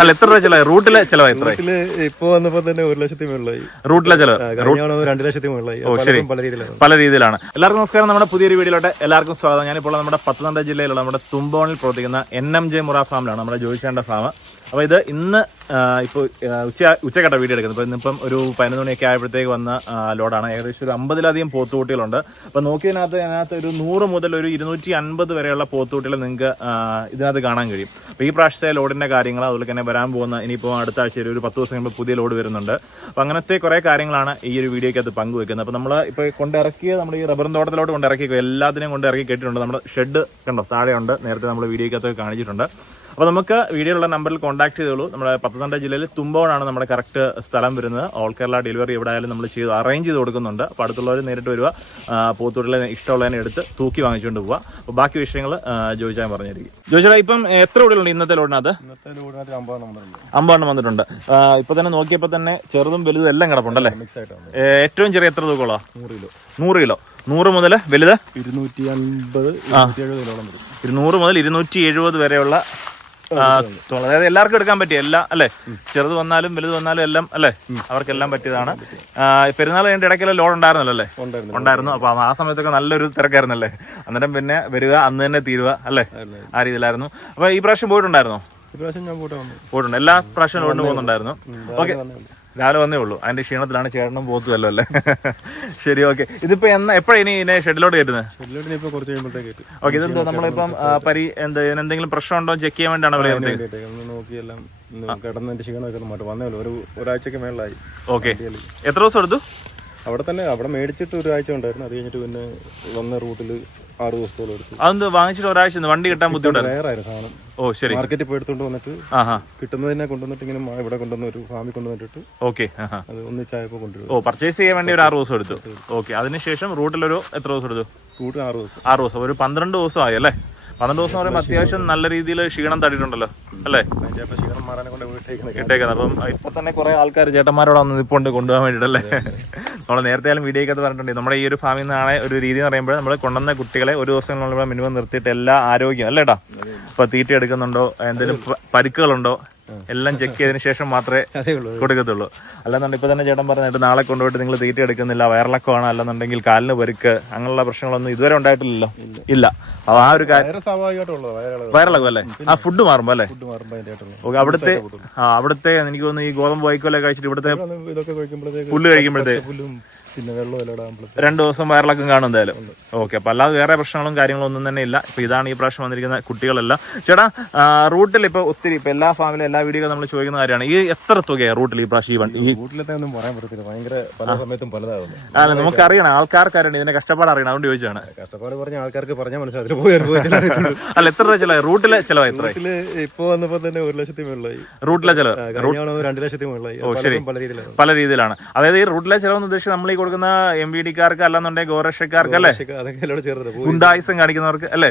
അല്ല എത്ര രൂപ ചെലവായി? റൂട്ടിലെ ചെലവ് എത്ര? ഇപ്പൊ വന്നപ്പോ തന്നെ 1,00,000 മുകളിലായി. റൂട്ടിലെ ചെലവ് 2,00,000 മുകളിലായി. ഓ ശരി, പല രീതിയിലാണ്. എല്ലാവർക്കും നമസ്കാരം. നമ്മുടെ പുതിയൊരു വീഡിയോയിലോട്ട് എല്ലാവർക്കും സ്വാഗതം. ഞാനിപ്പോൾ നമ്മുടെ പത്തനംതിട്ട ജില്ലയിലുള്ള നമ്മുടെ തുമ്പോണിൽ പ്രവർത്തിക്കുന്ന NMJ മുറ ഫാമിലാണ്, നമ്മുടെ ജോയിച്ചേണ്ട ഫാം. അപ്പോൾ ഇത് ഇന്ന് ഇപ്പോൾ ഉച്ചക്കട്ട വീഡിയോ എടുക്കുന്നത്. ഇപ്പോൾ ഇന്നിപ്പം ഒരു 11 മണിയൊക്കെ ആയപ്പോഴത്തേക്ക് വന്ന ലോഡാണ്. ഏകദേശം ഒരു 50-ലധികം പോത്തുകുട്ടികളുണ്ട്. അപ്പോൾ നോക്കിയതിനകത്ത് ഒരു 100 മുതൽ ഒരു 250 വരെയുള്ള പോത്തുകുട്ടികൾ നിങ്ങൾക്ക് ഇതിനകത്ത് കാണാൻ കഴിയും. അപ്പോൾ ഈ പ്രാവശ്യത്തെ ലോഡിൻ്റെ കാര്യങ്ങൾ, അതുപോലെ തന്നെ വരാൻ പോകുന്ന ഇനിയിപ്പോൾ അടുത്ത ആഴ്ചയിൽ ഒരു 10 ദിവസം കഴിയുമ്പോൾ പുതിയ ലോഡ് വരുന്നുണ്ട്. അപ്പോൾ അങ്ങനത്തെ കുറേ കാര്യങ്ങളാണ് ഈ ഒരു വീഡിയോയ്ക്കകത്ത് പങ്കുവെക്കുന്നത്. അപ്പോൾ നമ്മൾ ഇപ്പോൾ കൊണ്ടിറക്കിയ നമ്മുടെ ഈ റബ്ബറിൻ തോട്ടത്തിലോട്ട് കൊണ്ടിറക്കി എല്ലാത്തിനെയും കൊണ്ടിറക്കി കേട്ടിട്ടുണ്ട്. നമ്മുടെ ഷെഡ് കണ്ടോ താഴെയുണ്ട്, നേരത്തെ നമ്മൾ വീഡിയോയ്ക്കകത്ത് കാണിച്ചിട്ടുണ്ട്. അപ്പോൾ നമുക്ക് വീഡിയോയിലുള്ള നമ്പറിൽ കോൺടാക്ട് ചെയ്തോളൂ. നമ്മുടെ പത്തനംതിട്ട ജില്ലയിൽ തുമ്പോണാണ് നമ്മുടെ കറക്റ്റ് സ്ഥലം വരുന്നത്. ഓൾ കേരള ഡെലിവറി എവിടെ ആയാലും നമ്മൾ അറേഞ്ച് ചെയ്ത് കൊടുക്കുന്നുണ്ട്. അപ്പോൾ അടുത്തുള്ളവർ നേരിട്ട് വരിക, പോത്തുകളിലെ ഇഷ്ടമുള്ളതിനെ എടുത്ത് തൂക്കി വാങ്ങിച്ചുകൊണ്ട് പോവുക. അപ്പോൾ ബാക്കി വിഷയങ്ങൾ ജോയിച്ചാൻ പറഞ്ഞിരിക്കും. ജോയിച്ചാ, ഇപ്പം എത്ര ലോഡുകളുണ്ട് ഇന്നത്തെ ലോഡിനകത്ത്? 50 വന്നിട്ടുണ്ട്. ഇപ്പൊ തന്നെ നോക്കിയപ്പോൾ തന്നെ ചെറുതും വലുതും എല്ലാം കിടപ്പുണ്ടല്ലേ? ഏറ്റവും ചെറിയ എത്ര തൂക്കമുള്ള? 100 കിലോ. 100 മുതൽ വലുത് 200 മുതൽ 270 വരെയുള്ള, അതായത് എല്ലാവർക്കും എടുക്കാൻ പറ്റിയ എല്ലാ അല്ലേ, ചെറുത് വന്നാലും വലുത് വന്നാലും എല്ലാം അല്ലേ, അവർക്കെല്ലാം പറ്റിയതാണ്. പെരുന്നാൾ കഴിഞ്ഞ ഇടയ്ക്കെല്ലാം ലോഡ് ഉണ്ടായിരുന്നല്ലോ അല്ലേ? ഉണ്ടായിരുന്നു. അപ്പൊ ആ സമയത്തൊക്കെ നല്ലൊരു തിരക്കായിരുന്നല്ലേ? അന്നേരം പിന്നെ വരിക, അന്ന് തന്നെ തീരുക അല്ലേ, ആ രീതിയിലായിരുന്നു. അപ്പൊ ഈ പ്രാവശ്യം പോയിട്ടുണ്ടായിരുന്നോ? പോയിട്ടുണ്ട്. എല്ലാ പ്രാവശ്യം ലോഡിന് പോകുന്നുണ്ടായിരുന്നു. ഓക്കെ, രാവിലെ വന്നേ ഉള്ളൂ. അതിന്റെ ക്ഷീണത്തിലാണ് ചേട്ടനും പോത്തുമല്ലോ അല്ലേ? ശരി, ഓക്കെ. ഇതിപ്പോ എപ്പോഴാണ് ഇനി ഇതിനെ ഷെഡിലോട്ട് കയറ്റുന്നത്? ഓക്കെ, ഇതെന്തോ നമ്മളിപ്പം എന്തെങ്കിലും പ്രശ്നമുണ്ടോ ചെക്ക് ചെയ്യാൻ വേണ്ടിയാണ് ഒരാഴ്ചക്ക് മേളിലായി. ഓക്കെ, എത്ര ദിവസം എടുത്തു? അവിടെ മേടിച്ചിട്ട് ഒരാഴ്ച ഉണ്ടായിരുന്നു. അത് കഴിഞ്ഞിട്ട് പിന്നെ വന്ന റൂട്ടിൽ 6 ദിവസത്തോളം എടുത്തു. അതെന്ത് വാങ്ങിച്ചിട്ട് ഒരാഴ്ച വണ്ടി കിട്ടാൻ ബുദ്ധിമുട്ടായിരുന്നു സാധനം? ഓ ശരി. മാർക്കറ്റിൽ പോയി എടുത്തോണ്ട് വന്നിട്ട് കിട്ടുന്നതിനെ കൊണ്ടുവന്നിട്ട് ഇങ്ങനെ ഇവിടെ കൊണ്ടുവന്ന ഒരു ഫാമിൽ കൊണ്ടുവന്നിട്ട് ഓക്കെ അത് ഒന്നിച്ചായപ്പോ കൊണ്ടുവരും. ഓ, പർച്ചേസ് ചെയ്യാൻ വേണ്ടി ഒരു 6 ദിവസം എടുത്തു. ഓക്കെ, അതിനുശേഷം റൂട്ടിലൊരു എത്ര ദിവസം എടുത്തു? റൂട്ട് 6 ദിവസം. ഒരു 12 ദിവസം ആയി അല്ലേ? 12 ദിവസം പറയുമ്പോൾ അത്യാവശ്യം നല്ല രീതിയിൽ ക്ഷീണം തട്ടിയിട്ടുണ്ടല്ലോ അല്ലേ? ഇട്ടേക്കുന്നത്. അപ്പം ഇപ്പൊ തന്നെ കുറെ ആൾക്കാർ ചേട്ടന്മാരോട് വന്ന് നിൽപ്പുണ്ട് കൊണ്ടുപോകാൻ വേണ്ടിയിട്ടല്ലേ? നമ്മൾ നേരത്തെ ആയാലും വീഡിയോക്കകത്ത് പറഞ്ഞിട്ടുണ്ട്, നമ്മുടെ ഈ ഒരു ഫാമിൽ നിന്നാണ് ഒരു രീതി എന്ന് പറയുമ്പോൾ നമ്മൾ കൊണ്ടുവന്ന കുട്ടികളെ ഒരു ദിവസം മിനിമം നിർത്തിയിട്ട് എല്ലാ ആരോഗ്യം അല്ലേട്ടാ, ഇപ്പൊ തീറ്റ എടുക്കുന്നുണ്ടോ, എന്തെങ്കിലും പരിക്കുകളുണ്ടോ എല്ലാം ചെക്ക് ചെയ്തതിനു ശേഷം മാത്രമേ കൊടുക്കത്തുള്ളൂ. അല്ലെന്നുണ്ടെങ്കിൽ ഇപ്പൊ തന്നെ ചേട്ടൻ പറഞ്ഞിട്ട് നാളെ കൊണ്ടുപോയിട്ട് നിങ്ങൾ തീറ്റ എടുക്കുന്നില്ല, വയറിളക്കമാണ്, അല്ലെന്നുണ്ടെങ്കിൽ കാലിന് പരുക്ക്, അങ്ങനെയുള്ള പ്രശ്നങ്ങളൊന്നും ഇതുവരെ ഉണ്ടായിട്ടില്ലല്ലോ? ഇല്ല. അപ്പൊ ആ ഒരു കാര്യം വയറിളക്കും അല്ലേ? ആ ഫുഡ് മാറുമ്പോ അല്ലേ? ഓക്കെ, അവിടുത്തെ എനിക്ക് തോന്നുന്നു ഈ ഗോതമ്പ് വൈക്കോലെ കഴിച്ചിട്ട് ഇവിടുത്തെ പുല്ല് കഴിക്കുമ്പോഴത്തേക്ക് പിന്നെ വെള്ളം 2 ദിവസം വയറിളക്കം കാണും എന്തായാലും. ഓക്കെ, അപ്പൊ അല്ലാതെ വേറെ പ്രശ്നങ്ങളും കാര്യങ്ങളും ഒന്നും തന്നെ ഇല്ല. ഇപ്പൊ ഇതാണ് ഈ പ്രാവശ്യം വന്നിരിക്കുന്ന കുട്ടികളെല്ലാം. ചേട്ടാ, റൂട്ടിൽ ഇപ്പൊ ഒത്തിരി ഇപ്പൊ എല്ലാ ഫാമിലും എല്ലാ വീഡിയോ നമ്മൾ ചോദിക്കുന്ന കാര്യമാണ്, ഈ എത്ര തുകയാണ് റൂട്ടിൽ ഈ പ്രാവശ്യം? റൂട്ടിലൊന്നും പറയാൻ പറ്റത്തില്ല, ഭയങ്കര പല സമയത്തും പലതാകുന്നു. അല്ല, നമുക്കറിയണം, ആൾക്കാർക്കറിയണം ഇതിന്റെ കഷ്ടപ്പാട് അറിയണം, അതുകൊണ്ട് ചോദിച്ചാണ്. കഷ്ടപ്പാട് പറഞ്ഞ ആൾക്കാർക്ക് പറഞ്ഞാൽ മനസ്സിലായി പോയി അനുഭവിച്ചില്ല. അല്ല, എത്ര രൂപ ചെലവായി? റൂട്ടിലെ ചെലവ് എത്ര? ഇപ്പൊ വന്നപ്പോ തന്നെ 1,00,000 മുകളിലായി. റൂട്ടിലെ ചെലവ് 2,00,000 മുകളിലായി. ഓ ശരി, പല രീതിയിലാണ്. അതായത് ഈ റൂട്ടിലെ ചെലവെന്ന് ഉദ്ദേശിച്ച് നമ്മൾ ഈ കൊടുക്കുന്ന MVD-ക്കാർക്ക് അല്ലെന്നുണ്ടെങ്കിൽ ഗോരക്ഷക്കാർക്ക് അല്ലേ, ഗുണ്ടായുസം കാണിക്കുന്നവർക്ക് അല്ലേ,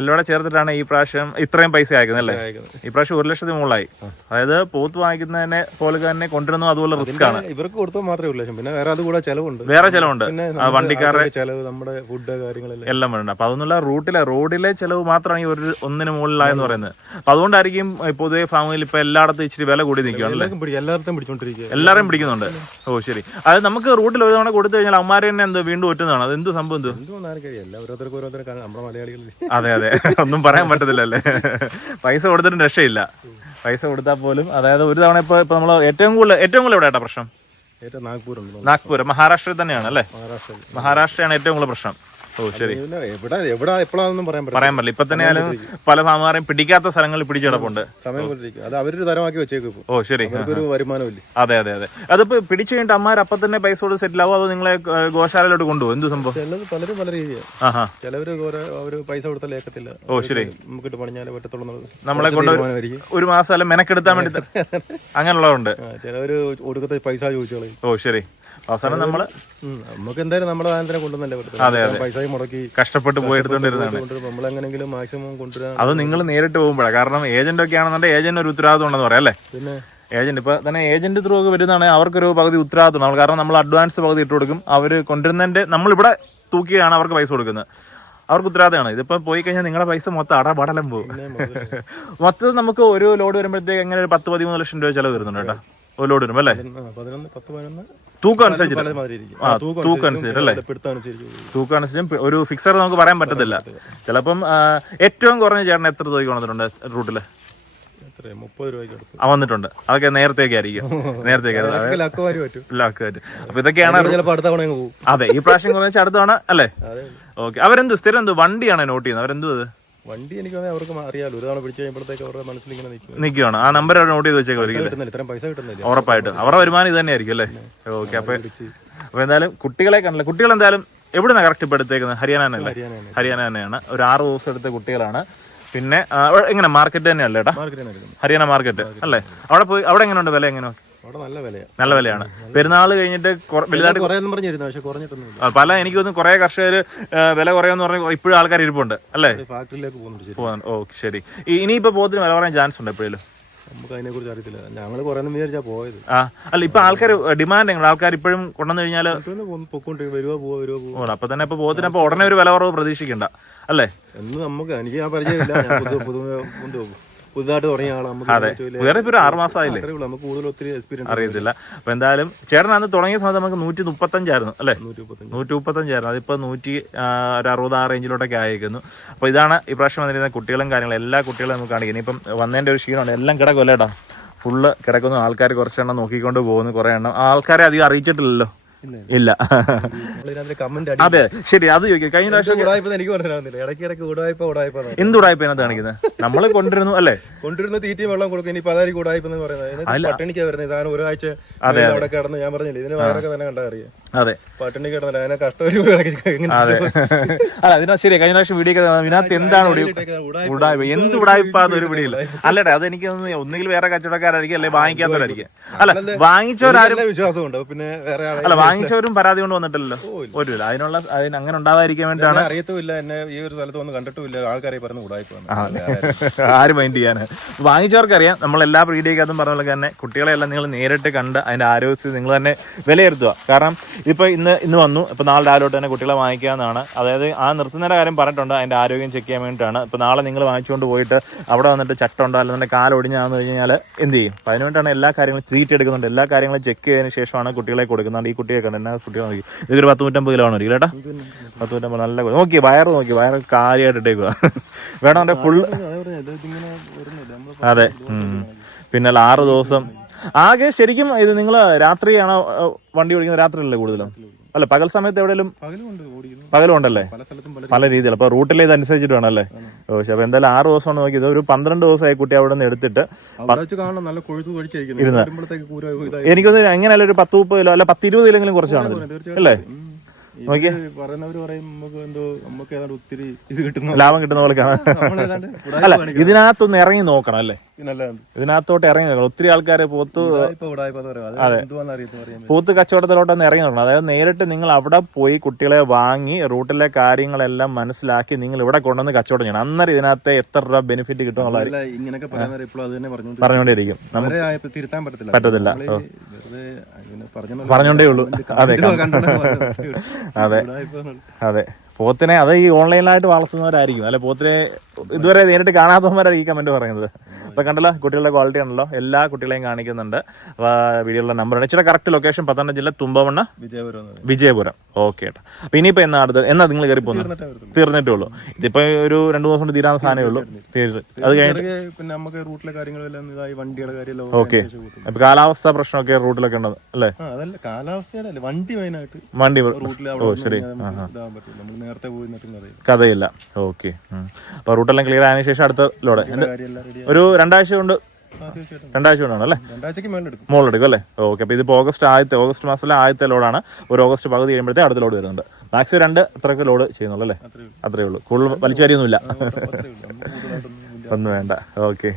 എല്ലാം ചേർത്തിട്ടാണ് ഈ പ്രാവശ്യം ഇത്രയും പൈസ അയക്കുന്നത് അല്ലേ? ഈ പ്രാവശ്യം 1,00,000 മുകളിലായി. അതായത് പോത്ത് വാങ്ങിക്കുന്നതിനെ പോലെ തന്നെ കൊണ്ടുവരുന്നു, അതുപോലെ റിസ്ക് ആണ്. ഇവർക്ക് കൊടുത്താൽ മാത്രമേ 1,00,000, പിന്നെ വേറെ അതുകൂടെ ചെലവുണ്ട്. വേറെ ചെലവുണ്ട്, വണ്ടിക്കാരുടെ ചെലവ്, നമ്മുടെ ഫുഡ് കാര്യങ്ങളെല്ലാം എല്ലാം വേണ്ട. അപ്പൊ അതൊന്നുള്ള റോഡിലെ ചെലവ് മാത്രമാണ് ഈ ഒന്നിന് മുകളിലായെന്ന് പറയുന്നത്. അപ്പൊ അതുകൊണ്ടായിരിക്കും പൊതുവെ ഫാമിൽ ഇപ്പൊ എല്ലായിടത്തും ഇച്ചിരി വില കൂടി നിൽക്കുകയാണല്ലേ? എല്ലാവരും പിടിക്കുന്നുണ്ട്. ഓ ശരി. അത് നമുക്ക് റൂട്ടിൽ ഒരു തവണ കൊടുത്തു കഴിഞ്ഞാൽ അമ്മമാരെ തന്നെ എന്തോ വീണ്ടും ഒറ്റുന്നതാണ്. അത് എന്ത് സംഭവം? അതെ അതെ, ഒന്നും പറയാൻ പറ്റത്തില്ലല്ലേ? പൈസ കൊടുത്തിട്ടും രക്ഷയില്ല. പൈസ കൊടുത്താൽ പോലും, അതായത് ഒരു തവണ ഇപ്പൊ നമ്മൾ ഏറ്റവും കൂടുതൽ എവിടെ ആയിട്ടാ പ്രശ്നം? നാഗ്പൂർ, മഹാരാഷ്ട്രയിൽ തന്നെയാണ് അല്ലേ? മഹാരാഷ്ട്രയാണ് ഏറ്റവും കൂടുതൽ പ്രശ്നം. ഓ ശരി. പറയാൻ പറ്റില്ല. ഇപ്പൊ തന്നെ പല ഫാമുകാരെയും പിടിക്കാത്ത സ്ഥലങ്ങളിൽ പിടിച്ചു കിടപ്പുണ്ട്. ഓ ശരി. അതെ അതെ അതെ. അതിപ്പോ പിടിച്ചു കഴിഞ്ഞിട്ട് അമ്മമാർ അപ്പൊ തന്നെ പൈസ കൊടുത്ത് സെറ്റിൽ ആവും, അതോ നിങ്ങളെ ഗോശാലയിലോട്ട് കൊണ്ടുപോകും? എന്ത് സംഭവം? പലരും പല രീതിയാണ്. പൈസ കൊടുത്താൽ ഏക്കത്തില്ല. ഓ ശരി. നമുക്ക് പണിഞ്ഞാലേ പറ്റത്തുള്ളൂ. നമ്മളെ കൊണ്ട് ഒരു മാസം അല്ല മെനക്കെടുത്താൻ വേണ്ടി അങ്ങനെയുള്ളവരുണ്ട്. ചിലവര് ഒടുക്കത്തെ പൈസ ചോദിച്ചോളൂ. ഓ ശരി. അവസാനം നമുക്ക് എന്തായാലും നമ്മുടെ സാധനത്തിനെ കൊണ്ടുവന്നല്ലേ പൈസ മുടക്കി കഷ്ടപ്പെട്ട് പോയി എടുത്തോണ്ടിരുന്നതാണ്. നമ്മളെങ്ങനെങ്കിലും മാക്സിമം കൊണ്ടുവരാൻ. അത് നിങ്ങൾ നേരിട്ട് പോകുമ്പോഴാണ്. കാരണം ഏജന്റ് ഒക്കെ ആണെന്നുണ്ടെങ്കിൽ ഏജന്റ് ഒരു ഉത്തരവാദിത്വം ഉണ്ടെന്ന് പറയാം അല്ലേ? പിന്നെ ഏജന്റ് ഇപ്പൊ തന്നെ ഏജന്റ് ത്രൂ ഒക്കെ വരുന്നതാണെങ്കിൽ അവർക്കൊരു പകുതി ഉത്തരവാദിത്വം. കാരണം നമ്മൾ അഡ്വാൻസ് പകുതി ഇട്ട് കൊടുക്കും. അവർ കൊണ്ടുവരുന്നതിന്റെ നമ്മളിവിടെ തൂക്കിയാണ് അവർക്ക് പൈസ കൊടുക്കുന്നത്. അവർക്ക് ഉത്തരവാദിത്തമാണ്. ഇതിപ്പോ പോയി കഴിഞ്ഞാൽ നിങ്ങളുടെ പൈസ മൊത്തം അടപടലം പോകും. മൊത്തം നമുക്ക് ഒരു ലോഡ് വരുമ്പോഴത്തേക്ക് എങ്ങനെ ഒരു 10-13 ലക്ഷം രൂപ ചെലവ് വരുന്നുണ്ട് കേട്ടോ, ഒരു ലോഡ് വരുമ്പോ അല്ലേ? 11-11 തൂക്കം അനുസരിച്ചിട്ട് അല്ലേ? തൂക്കം അനുസരിച്ചും ഒരു ഫിക്സർ നമുക്ക് പറയാൻ പറ്റത്തില്ല. ചിലപ്പം ഏറ്റവും കുറഞ്ഞ ചേട്ടൻ എത്ര തുക വന്നിട്ടുണ്ട് റൂട്ടില്? 30 രൂപയ്ക്ക് വന്നിട്ടുണ്ട്. അതൊക്കെ നേരത്തേക്ക് ആയിരിക്കും. അപ്പൊ ഇതൊക്കെയാണ്. അതെ, ഈ പ്രാവശ്യം കുറച്ച് അടുത്ത തവണ അല്ലേ? ഓക്കെ. അവരെന്ത് സ്ഥിരം എന്ത് വണ്ടിയാണോ നോട്ട് ചെയ്യുന്നത്? അവരെന്തു അത് വണ്ടി എനിക്ക് അവർക്ക് അറിയാലോ, ഒരു തവണ പിടിച്ചു കഴിയുമ്പോഴത്തേക്ക് അവരുടെ മനസ്സിൽ ഇങ്ങനെ നിൽക്കുകയാണ്. ആ നമ്പർ അവർ നോട്ട് ചെയ്ത് വെച്ചേക്കും. ഇത്രയും പൈസ കിട്ടുന്നില്ല. ഉറപ്പായിട്ടും അവരുടെ വരുമാനം ഇത് തന്നെ ആയിരിക്കും അല്ലേ? ഓക്കെ. അപ്പൊ എന്തായാലും കുട്ടികളെ കണ്ടില്ല. കുട്ടികൾ എന്തായാലും എവിടുന്നാണ് കറക്റ്റ് ഇപ്പൊ എടുത്തേക്കുന്നത്? ഹരിയാന തന്നെയല്ലേ? ഹരിയാന തന്നെയാണ്. ഒരു 6 ദിവസം എടുത്ത കുട്ടികളാണ്. പിന്നെ എങ്ങനെ മാർക്കറ്റ് തന്നെയല്ലേ ഏട്ടാ? ഹരിയാന മാർക്കറ്റ് അല്ലേ? അവിടെ പോയി അവിടെ എങ്ങനെയുണ്ട് വില? എങ്ങനെ? നല്ല വിലയാണ്. പെരുന്നാള് കഴിഞ്ഞിട്ട് പല എനിക്ക് തോന്നുന്നു കുറെ കർഷകർ വില കുറയെന്ന് പറഞ്ഞാൽ ഇപ്പോഴും ആൾക്കാർ ഇരിപ്പുണ്ട് അല്ലേ? ഫാക്ടറിയിലേക്ക് പോകുന്നുണ്ട്. ഓക്കെ, ശരി. ഇനിയിപ്പോ പോത്തിന് വില പറയാൻ ചാൻസ് ഉണ്ട് എപ്പോഴും? നമുക്ക് അതിനെ കുറിച്ച് അറിയത്തില്ല. ഞങ്ങൾ കുറെ വിചാരിച്ചാ പോയത്. അല്ല, ഇപ്പൊ ആൾക്കാർ ഡിമാൻഡ് ആൾക്കാർ ഇപ്പോഴും കൊണ്ടുവന്നു കഴിഞ്ഞാൽ അപ്പൊ തന്നെ ഇപ്പൊ പോത്തിന് അപ്പൊ ഉടനെ ഒരു വില കുറവ് പ്രതീക്ഷിക്കണ്ട അല്ലേ? എന്ന് നമുക്ക് എനിക്ക് ഞാൻ പരിചയമില്ല. പുതുതായിട്ട് തുടങ്ങിയ ആളാണ്. അതെ, വേറെ ഇപ്പൊ 6 മാസമായില്ലേ? നമുക്ക് കൂടുതൽ ഒത്തിരി എക്സ്പീരിയൻസ് അറിയത്തില്ല. അപ്പൊ എന്തായാലും ചേട്ടൻ അന്ന് തുടങ്ങിയ സമയത്ത് നമുക്ക് 135 അല്ലേ? 135. അതിപ്പോ 160 ആ റേഞ്ചിലോട്ടൊക്കെ ആയിരിക്കുന്നു. അപ്പൊ ഇതാണ് ഈ പ്രാവശ്യം വന്നിരുന്ന കുട്ടികളും കാര്യങ്ങളും എല്ലാ കുട്ടികളും നമുക്ക് കാണിക്കുന്നത്. ഇപ്പം വന്നതിന്റെ ഒരു ക്ഷീണമുണ്ട്. എല്ലാം കിടക്കുമല്ലേട്ടാ, ഫുള്ള് കിടക്കുന്നു. ആൾക്കാർ കുറച്ചെണ്ണം നോക്കിക്കൊണ്ട് പോകുന്നു. കുറെ എണ്ണം ആൾക്കാരെ അധികം അറിയിച്ചിട്ടില്ലല്ലോ. ഇല്ല. അതെ, ശരി. അത് ചോദിക്കാം. കഴിഞ്ഞ പ്രാവശ്യം എന്ത് ഉടായ്പ അതിനകത്ത് കാണിക്കുന്നത്? നമ്മള് കൊണ്ടിരുന്നു അല്ലേ? കൊണ്ടിരുന്ന തീറ്റയും വെള്ളം കൊടുക്കും. ഇനിയിപ്പോ അതായിരിക്കും ഉടായ്പ എന്ന് പറയുന്നത്. പട്ടിണിക്കാ വരുന്നത്. ഇതാണ് ഒരാഴ്ച അവിടെ കിടന്ന് ഞാൻ പറഞ്ഞില്ലേ, ഇതിന് വയറൊക്കെ തന്നെ കണ്ടാ അറിയാം. അതെ, പട്ടിണി കിടന്നില്ല. അതിനെ കഷ്ടം. അതെ, അല്ല അതിനാ ശരി. കഴിഞ്ഞ പ്രാവശ്യം വീഡിയോ ഇതിനകത്ത് എന്താണ് ഉടായ്പ? എന്ത് ഉടായ്പാന്ന് ഒരു പിടിയില്ല. അല്ലടേ, അതെനിക്ക് ഒന്നുകിൽ വേറെ കച്ചവടക്കാരായിരിക്കും, അല്ലെ വാങ്ങിക്കാത്തവരായിരിക്കും. അല്ല, വാങ്ങിച്ചവരാരും വിശ്വാസമുണ്ട്. പിന്നെ വേറെ അല്ല, വാങ്ങിച്ചവരും പരാതി കൊണ്ട് വന്നിട്ടില്ലല്ലോ. ഒരു അതിന് അങ്ങനെ ഉണ്ടാവാതിരിക്കാൻ വേണ്ടിയിട്ടാണ്. അറിയത്തുമില്ല, എന്നെ ഈ ഒരു സ്ഥലത്ത് വന്ന് കണ്ടിട്ടുമില്ല. ആൾക്കാരെ പറഞ്ഞു ഉടായ്പ. ആര് മൈൻഡ് ചെയ്യാന്? വാങ്ങിച്ചവർക്കറിയാം. നമ്മൾ എല്ലാ വീഡിയോക്കകത്തും പറഞ്ഞ പോലെ തന്നെ കുട്ടികളെല്ലാം നിങ്ങൾ നേരിട്ട് കണ്ട് അതിന്റെ ആരോഗ്യസ്ഥിതി നിങ്ങൾ തന്നെ വിലയിരുത്തുക. കാരണം ഇപ്പൊ ഇന്ന് വന്നു, ഇപ്പൊ നാളെ രാവിലെ തന്നെ കുട്ടികളെ വാങ്ങിക്കാവുന്നതാണ്. അതായത് ആ നിർത്തുന്നതിന്റെ കാര്യം പറഞ്ഞിട്ടുണ്ട്, അതിന്റെ ആരോഗ്യം ചെക്ക് ചെയ്യാൻ വേണ്ടിയിട്ടാണ്. ഇപ്പൊ നാളെ നിങ്ങൾ വാങ്ങിച്ചുകൊണ്ട് പോയിട്ട് അവിടെ വന്നിട്ട് ചട്ടുണ്ടോ അല്ലെന്നുണ്ടെങ്കിൽ കാലൊടിഞ്ഞാന്ന് കഴിഞ്ഞാൽ എന്ത് ചെയ്യും? അപ്പൊ അതിനുവേണ്ടിയാണ് എല്ലാ കാര്യങ്ങളും തീറ്റ എടുക്കുന്നുണ്ട്. എല്ലാ കാര്യങ്ങളും ചെക്ക് ചെയ്തതിന് ശേഷമാണ് കുട്ടികളെ കൊടുക്കുന്നത്. ഈ കുട്ടിയെ കണ്ട് എന്നാ കുട്ടികൾ നോക്കി, ഇതൊരു 150 കിലോ ആണ് കേട്ടാ. 150 നല്ല നോക്കി വയറ് കാര്യമായിട്ട് ഇട്ടേക്കുക. വേണം ഫുള്ള്. അതെ. പിന്നെ 6 ദിവസം ആകെ. ശരിക്കും ഇത് നിങ്ങൾ രാത്രിയാണോ വണ്ടി ഓടിക്കുന്നത്? രാത്രിയല്ലേ കൂടുതലും? അല്ല, പകൽ സമയത്ത് എവിടെയെങ്കിലും പകലും ഉണ്ടല്ലേ? പല രീതിയിൽ. അപ്പൊ റൂട്ടിൽ ഇതനുസരിച്ചിട്ട് വേണമല്ലേ? പക്ഷെ അപ്പൊ എന്തായാലും 6 ദിവസമാണ് നോക്കിയത്. ഒരു 12 ദിവസമായി കുട്ടി അവിടെ നിന്ന് എടുത്തിട്ട് ഇരുന്ന് എനിക്കൊന്ന് എങ്ങനെയല്ല ഒരു 10-30 കിലോ അല്ല 10-20 കിലോങ്കിലും കുറച്ച് കാണുന്നത് അല്ലേ? നോക്കിയേ, ലാഭം കിട്ടുന്ന പോലെ കാണാം. അല്ല, ഇതിനകത്തൊന്ന് ഇറങ്ങി നോക്കണം അല്ലേ? ഇതിനകത്തോട്ട് ഇറങ്ങി നോക്കണം. ഒത്തിരി ആൾക്കാരെ പോത്ത് കച്ചവടത്തിലോട്ടൊന്ന് ഇറങ്ങി നോക്കണം. അതായത് നേരിട്ട് നിങ്ങൾ അവിടെ പോയി കുട്ടികളെ വാങ്ങി റൂട്ടിലെ കാര്യങ്ങളെല്ലാം മനസ്സിലാക്കി നിങ്ങൾ ഇവിടെ കൊണ്ടുവന്ന് കച്ചവടം ചെയ്യണം. അന്നേരം ഇതിനകത്ത് എത്ര രൂപ ബെനിഫിറ്റ് കിട്ടും പറഞ്ഞുകൊണ്ടേയിരിക്കും. പറ്റത്തില്ല. പറഞ്ഞോണ്ടേ ഉള്ളൂ. അതെ, അതെ, അതെ. പോത്തിനെ അത് ഈ ഓൺലൈനിലായിട്ട് വളർത്തുന്നവരായിരിക്കും അല്ലെ? പോത്തിനെ ഇതുവരെ നേരിട്ട് കാണാത്തവന്മാരായിരിക്കും ഈ കമന്റ് പറയുന്നത്. അപ്പൊ കണ്ടല്ലോ, കുട്ടികളുടെ ക്വാളിറ്റി ആണല്ലോ. എല്ലാ കുട്ടികളെയും കാണിക്കുന്നുണ്ട്. വീഡിയോയിലുള്ള നമ്പറാണ്. ഇച്ചിരി കറക്റ്റ് ലൊക്കേഷൻ പത്തനംതിട്ട ജില്ല തുമ്പമണ്ണ വിജയപുരം. ഓക്കെ ഏട്ടാ. അപ്പൊ ഇനിയിപ്പോ എന്നാ നിങ്ങൾ കയറി പോകുന്നത്? തീർന്നിട്ടേ ഉള്ളൂ. ഇതിപ്പോ ഒരു 2 ദിവസം കൊണ്ട് തീരാൻ സാധനമേ ഉള്ളൂ. അത് കഴിഞ്ഞിട്ട് പിന്നെ നമുക്ക് റൂട്ടിലെ കാര്യങ്ങളെല്ലാം വണ്ടിയുടെ കാര്യം. ഓക്കെ. അപ്പൊ കാലാവസ്ഥ പ്രശ്നമൊക്കെ റൂട്ടിലൊക്കെ ഉണ്ടോ അല്ലേ? കാലാവസ്ഥയുടെ വണ്ടി മെയിനായിട്ട് വണ്ടി. ഓ ശരി. കഥയില്ല. ഓക്കെ. അപ്പൊ റൂട്ടെല്ലാം ക്ലിയർ ആയതിനു ശേഷം അടുത്ത ലോഡ് ഒരു 2 ആഴ്ച കൊണ്ടാണ് അല്ലേ? 2 ആഴ്ചക്ക് മുകളിലെടുക്കും അല്ലേ? ഓക്കെ. അപ്പൊ ഇതിപ്പോ ഓഗസ്റ്റ് മാസത്തിലെ ആദ്യത്തെ ലോഡാണ്. ഒരു ഓഗസ്റ്റ് പകുതി കഴിയുമ്പോഴത്തെ അടുത്ത ലോഡ് വരുന്നുണ്ട്. മാക്സിമം 2 അത്രയൊക്കെ ലോഡ് ചെയ്യുന്നുള്ളൂ അല്ലേ? അത്രേ ഉള്ളൂ. കൂടുതൽ വലിച്ചു കാര്യമൊന്നുമില്ല. ഒന്നും വേണ്ട. ഓക്കെ.